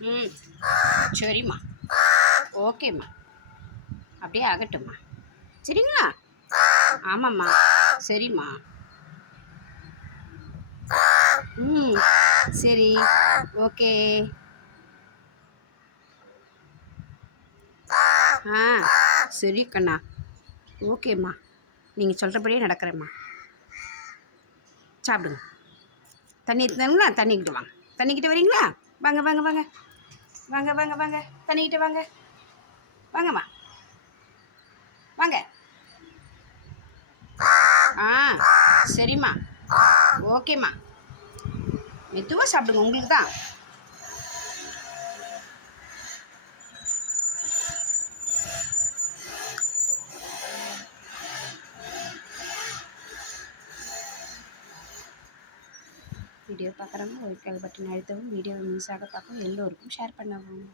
ம். சரிம்மா. ஓகேம்மா. அப்படியே ஆகட்டும்மா சரிங்களா? ஆமாம்மா. சரிம்மா. ம். சரி. ஓகே. ஆ. சரி கண்ணா. ஓகேம்மா. நீங்கள் சொல்கிறபடியே நடக்கிறேம்மா. சாப்பிடுங்க. தண்ணி இருந்தாங்களா தண்ணிக்கிட்டு வாங்க. தண்ணிக்கிட்டு வரீங்களா? வாங்க வாங்க வாங்க. வாங்க வாங்க வாங்க. தண்ணிக்கிட்ட வாங்க. வாங்கம்மா. வாங்க. ஆ சரிம்மா. ஓகேம்மா. மெதுவாக சாப்பிடுங்க உங்களுக்கு தான் வீடியோ பார்க்குறவங்க ஒரு கேள் பட்டன் அழுத்தவும் வீடியோவை மிஸ் ஆக பார்க்கவும் எல்லோருக்கும் ஷேர் பண்ணவும்.